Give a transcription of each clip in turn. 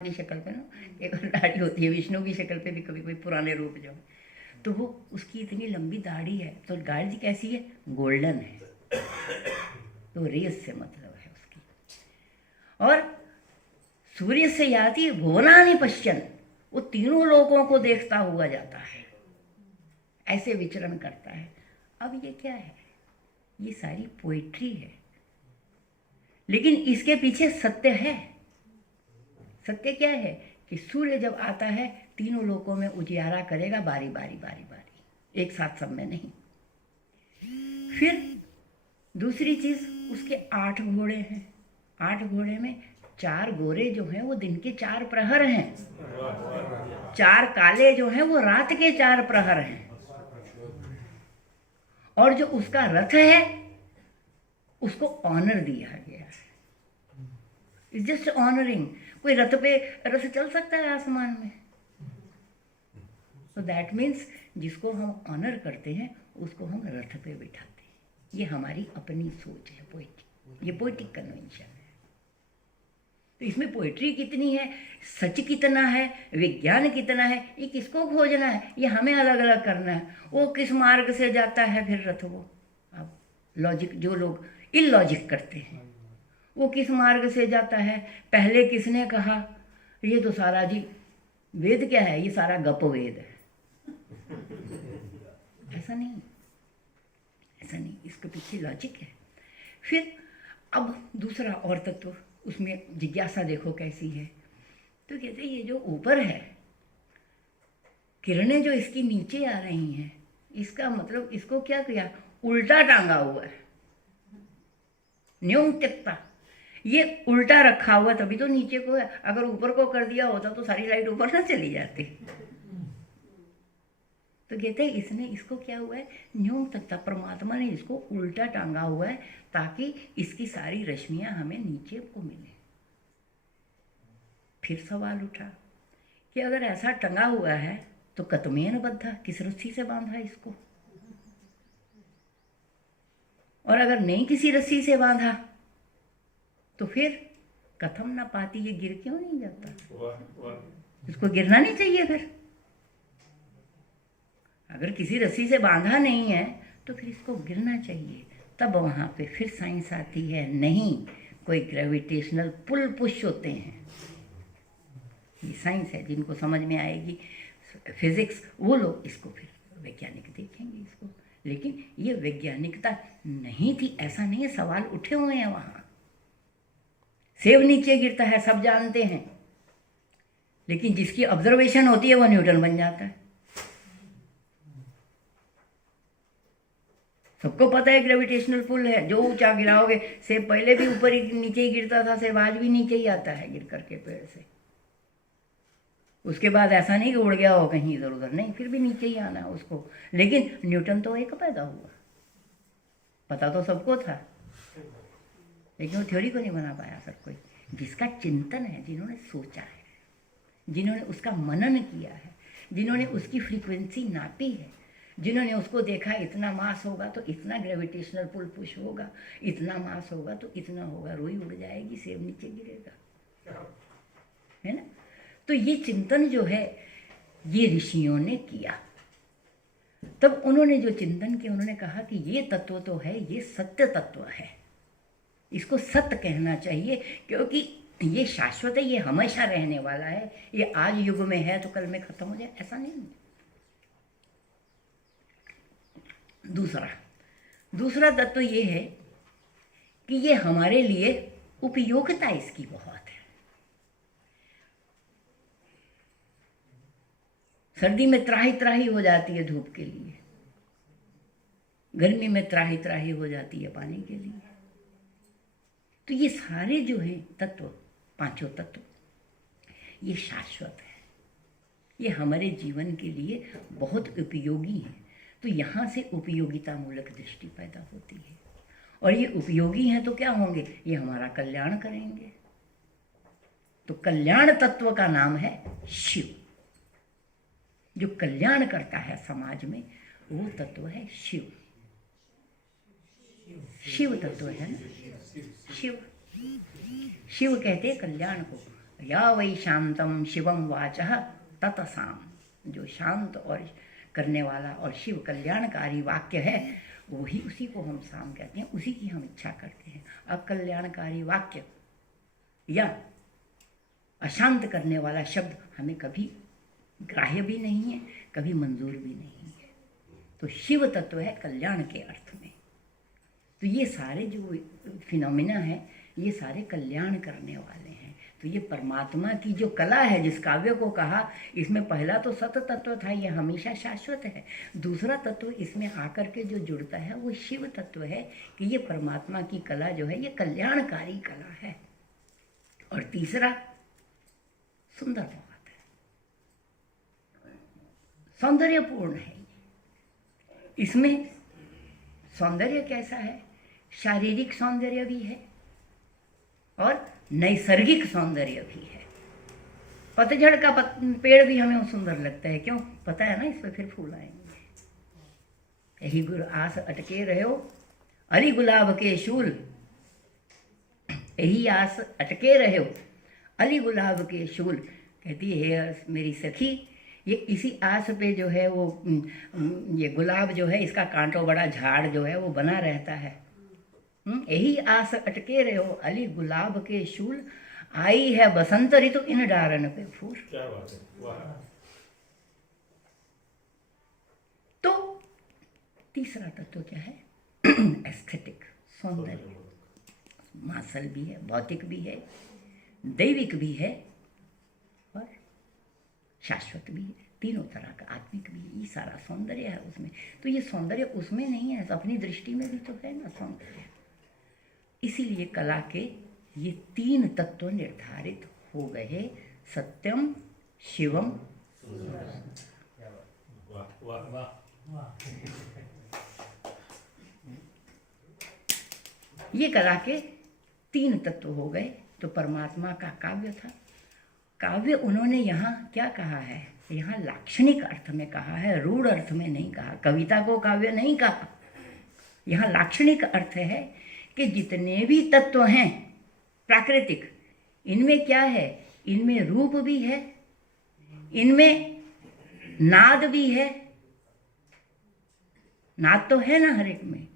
की शक्ल पे ना एक दाढ़ी होती है, विष्णु की शक्ल पे भी कभी कोई पुराने रूप जो, तो वो उसकी इतनी लंबी दाढ़ी है, तो दाढ़ी कैसी है, गोल्डन है, तो रेस से मतलब है उसकी। और सूर्य से याति भुवनानि पश्यन, वो तीनों लोगों को देखता हुआ जाता है, ऐसे विचरण करता है। अब ये क्या है, ये सारी पोइट्री है, लेकिन इसके पीछे सत्य है। सत्य क्या है कि सूर्य जब आता है तीनों लोकों में उजियारा करेगा, बारी बारी बारी बारी, एक साथ सब में नहीं। फिर दूसरी चीज, उसके 8 घोड़े हैं, 8 घोड़े में 4 गोरे जो हैं वो दिन के 4 प्रहर हैं, 4 काले जो हैं वो रात के 4 प्रहर हैं। और जो उसका रथ है उसको ऑनर दिया गया है, इट्स जस्ट ऑनरिंग। कोई रथ पे रथ चल सकता है आसमान में, तो दैट मीन्स जिसको हम ऑनर करते हैं उसको हम रथ पे बिठाते हैं। ये हमारी अपनी सोच है, पोइट्री, ये पोइटिक कन्वेंशन है। तो इसमें पोइट्री कितनी है, सच कितना है, विज्ञान कितना है, ये किसको खोजना है, ये हमें अलग अलग करना है। वो किस मार्ग से जाता है फिर रथ, वो अब लॉजिक, जो लोग इलॉजिक करते हैं वो किस मार्ग से जाता है। पहले किसने कहा ये तो सारा जी वेद क्या है, ये सारा गप वेद है, ऐसा नहीं, ऐसा नहीं, इसके पीछे लॉजिक है। फिर अब दूसरा और तत्व, उसमें जिज्ञासा देखो कैसी है। तो कहते ये जो ऊपर है, किरणें जो इसकी नीचे आ रही हैं, इसका मतलब इसको क्या किया, उल्टा टांगा हुआ है, न्यूं त्यक्ता, ये उल्टा रखा हुआ, तभी तो नीचे को है। अगर ऊपर को कर दिया होता तो सारी लाइट ऊपर ना चली जाती। तो कहते हैं इसने, इसको क्या हुआ है, न्यूं तक, परमात्मा ने इसको उल्टा टांगा हुआ है ताकि इसकी सारी रश्मियां हमें नीचे को मिले। फिर सवाल उठा कि अगर ऐसा टंगा हुआ है तो कतमेन बद्धा, किस रस्सी से बांधा इसको, और अगर नहीं किसी रस्सी से बांधा तो फिर कथम ना पाती, ये गिर क्यों नहीं जाता, इसको गिरना नहीं चाहिए। फिर अगर किसी रस्सी से बांधा नहीं है तो फिर इसको गिरना चाहिए। तब वहां पे फिर साइंस आती है, नहीं कोई ग्रेविटेशनल पुल पुश होते हैं। ये साइंस है, जिनको समझ में आएगी फिजिक्स, वो लोग इसको फिर वैज्ञानिक देखेंगे इसको। लेकिन ये वैज्ञानिकता नहीं थी, ऐसा नहीं है, सवाल उठे हुए हैं वहां। सेब नीचे गिरता है सब जानते हैं, लेकिन जिसकी ऑब्जर्वेशन होती है वो न्यूटन बन जाता है। सबको पता है ग्रेविटेशनल पुल है, जो ऊंचा गिराओगे, सेब पहले भी ऊपर ही नीचे ही गिरता था, सेब आज भी नीचे ही आता है गिर करके पेड़ से। उसके बाद ऐसा नहीं कि उड़ गया हो कहीं इधर उधर, नहीं, फिर भी नीचे ही आना है उसको। लेकिन न्यूटन तो एक पैदा हुआ, पता तो सबको था, लेकिन वो थ्योरी को नहीं बना पाया सब कोई। जिसका चिंतन है, जिन्होंने सोचा है, जिन्होंने उसका मनन किया है, जिन्होंने उसकी फ्रीक्वेंसी नापी है, जिन्होंने उसको देखा इतना मास होगा तो इतना ग्रेविटेशनल पुल पुश होगा, इतना मास होगा तो इतना होगा, रुई उड़ जाएगी, सेब नीचे गिरेगा, है ना। तो ये चिंतन जो है ये ऋषियों ने किया। तब उन्होंने जो चिंतन किया, उन्होंने कहा कि ये तत्व तो है, ये सत्य तत्व है, इसको सत्य कहना चाहिए, क्योंकि ये शाश्वत है, ये हमेशा रहने वाला है। ये आज युग में है तो कल में खत्म हो जाए, ऐसा नहीं। दूसरा तत्व ये है कि ये हमारे लिए उपयोगिता इसकी बहुत है। सर्दी में त्राही त्राही हो जाती है धूप के लिए, गर्मी में त्राही त्राही हो जाती है पानी के लिए। तो ये सारे जो हैं तत्व, 5 तत्व, ये शाश्वत है, ये हमारे जीवन के लिए बहुत उपयोगी है। तो यहाँ से उपयोगिता मूलक दृष्टि पैदा होती है, और ये उपयोगी हैं तो क्या होंगे, ये हमारा कल्याण करेंगे। तो कल्याण तत्व का नाम है शिव। जो कल्याण करता है समाज में, वो तत्व है शिव। शिव तत्व है ना, शिव, शिव कहते हैं कल्याण को। या वै शांतम शिवम वाचः ततसाम, जो शांत और करने वाला और शिव कल्याणकारी वाक्य है वही, उसी को हम साम कहते हैं, उसी की हम इच्छा करते हैं। अकल्याणकारी वाक्य या अशांत करने वाला शब्द हमें कभी ग्राह्य भी नहीं है, कभी मंजूर भी नहीं है। तो शिव तत्व है कल्याण के अर्थ में। तो ये सारे जो फिनोमिना है ये सारे कल्याण करने वाले हैं। तो ये परमात्मा की जो कला है, जिस काव्य को कहा, इसमें पहला तो सत तत्व था, ये हमेशा शाश्वत है। दूसरा तत्व इसमें आकर के जो जुड़ता है वो शिव तत्व है कि ये परमात्मा की कला जो है ये कल्याणकारी कला है। और तीसरा सुंदर बात है, सौंदर्यपूर्ण है। इसमें सौंदर्य कैसा है? शारीरिक सौंदर्य भी है और नैसर्गिक सौंदर्य भी है। पतझड़ का पेड़ भी हमें सुंदर लगता है, क्यों? पता है ना, इस पर फिर फूल आएंगे। यही गुरु आस अटके रहो अली गुलाब के शूल, यही आस अटके रहो अली गुलाब के शूल। कहती है मेरी सखी, ये इसी आस पे जो है वो ये गुलाब जो है इसका कांटो बड़ा झाड़ जो है वो बना रहता है। यही आस अटके रहो अली गुलाब के शूल, आई है बसंत ऋतु इन डारन पे फूल। क्या बात है, वाह। तो तीसरा तत्व क्या है? एस्थेटिक, सौंदर्य। मासल भी है, भौतिक भी है, दैविक भी है और शाश्वत भी है। तीनों तरह का, आत्मिक भी है। ये सारा सौंदर्य है उसमें। तो ये सौंदर्य उसमें नहीं है, अपनी दृष्टि में भी तो है ना सौंदर्य। इसीलिए कला के ये तीन तत्व निर्धारित हो गए, सत्यम, शिवम, वाह वाह वाह। ये कला के तीन तत्व हो गए। तो परमात्मा का काव्य था। काव्य उन्होंने यहाँ क्या कहा है? यहाँ लाक्षणिक अर्थ में कहा है, रूढ़ अर्थ में नहीं कहा। कविता को काव्य नहीं कहा। यहाँ लाक्षणिक अर्थ है कि जितने भी तत्व हैं प्राकृतिक, इनमें क्या है? इनमें रूप भी है, इनमें नाद भी है। नाद तो है ना हर एक में,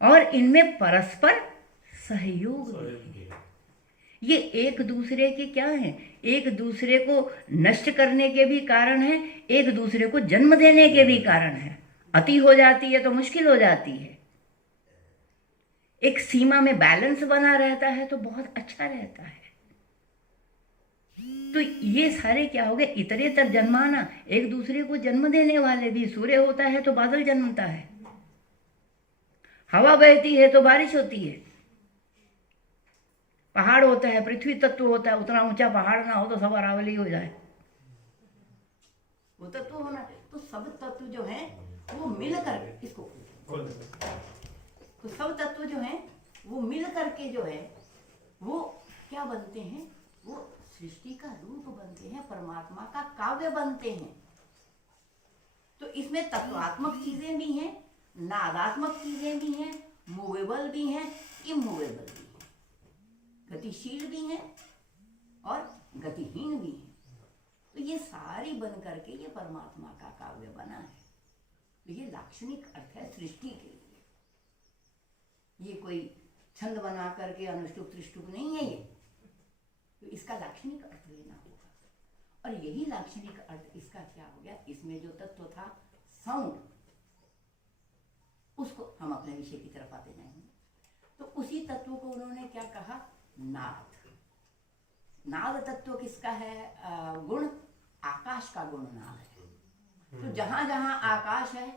और इनमें परस्पर सहयोग भी है। ये एक दूसरे के क्या है? एक दूसरे को नष्ट करने के भी कारण है, एक दूसरे को जन्म देने के भी कारण है। अति हो जाती है तो मुश्किल हो जाती है। एक सीमा में बैलेंस बना रहता है तो बहुत अच्छा रहता है। तो ये सारे क्या हो गए? इतरेतर जन्माना, एक दूसरे को जन्म देने वाले भी। सूर्य होता है तो बादल जन्मता है, हवा बहती है तो बारिश होती है, पहाड़ होता है, पृथ्वी तत्व होता है। उतना ऊंचा पहाड़ ना हो तो सब अरावली हो जाए, वो तत्व होना। तो सब तत्व जो है वो मिलकर इसको, तो सब तत्व जो है वो मिल करके जो है वो क्या बनते हैं? वो सृष्टि का रूप बनते हैं, परमात्मा का काव्य बनते हैं। तो इसमें तत्वात्मक चीजें भी हैं, नादात्मक चीजें भी हैं, मूवेबल भी हैं, इमूवेबल भी हैं, गतिशील भी हैं और गतिहीन भी हैं। तो ये सारी बन करके ये परमात्मा का काव्य बना है। तो ये लाक्षणिक अर्थ है सृष्टि के लिए। ये कोई छंद बना करके अनुष्टुप त्रिष्टुप नहीं है ये। तो इसका लाक्षणिक अर्थ लेना होगा। और यही लाक्षणिक अर्थ इसका क्या हो गया? इसमें जो तत्व था साउंड, उसको हम अपने विषय की तरफ आते जाएंगे। तो उसी तत्व को उन्होंने क्या कहा? नाद। नाद तत्व किसका है? गुण, आकाश का गुण नाद है। तो जहां जहां आकाश है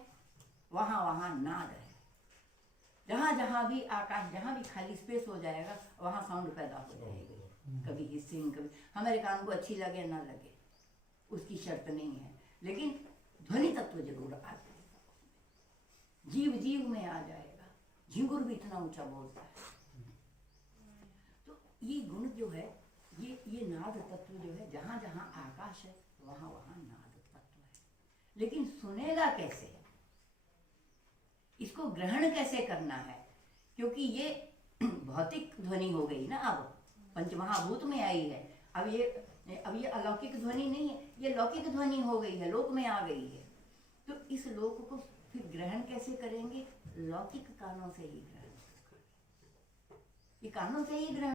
वहां वहां नाद है। जहां जहां भी आकाश, जहां भी खाली स्पेस हो जाएगा वहां साउंड पैदा हो जाएगी। कभी हिस्सिंग, कभी हमारे कान को अच्छी लगे ना लगे उसकी शर्त नहीं है, लेकिन ध्वनि तत्व जरूर आ जाएगा। जीव जीव में आ जाएगा। झिंगुर भी इतना ऊंचा बोलता है। तो ये गुण जो है, ये नाद तत्व जो है, जहां जहां आकाश है वहां वहां नाद तत्व है। लेकिन सुनेगा कैसे? इसको ग्रहण कैसे करना है? क्योंकि ये भौतिक ध्वनि हो गई ना, अब पंचमहाभूत में आई है। अब ये अलौकिक ध्वनि नहीं है, ये लौकिक ध्वनि हो गई है, लोक में आ गई है। तो इस लोक को फिर ग्रहण कैसे करेंगे? लौकिक कानों से ही ग्रहण, ये कानों से ही ग्रहण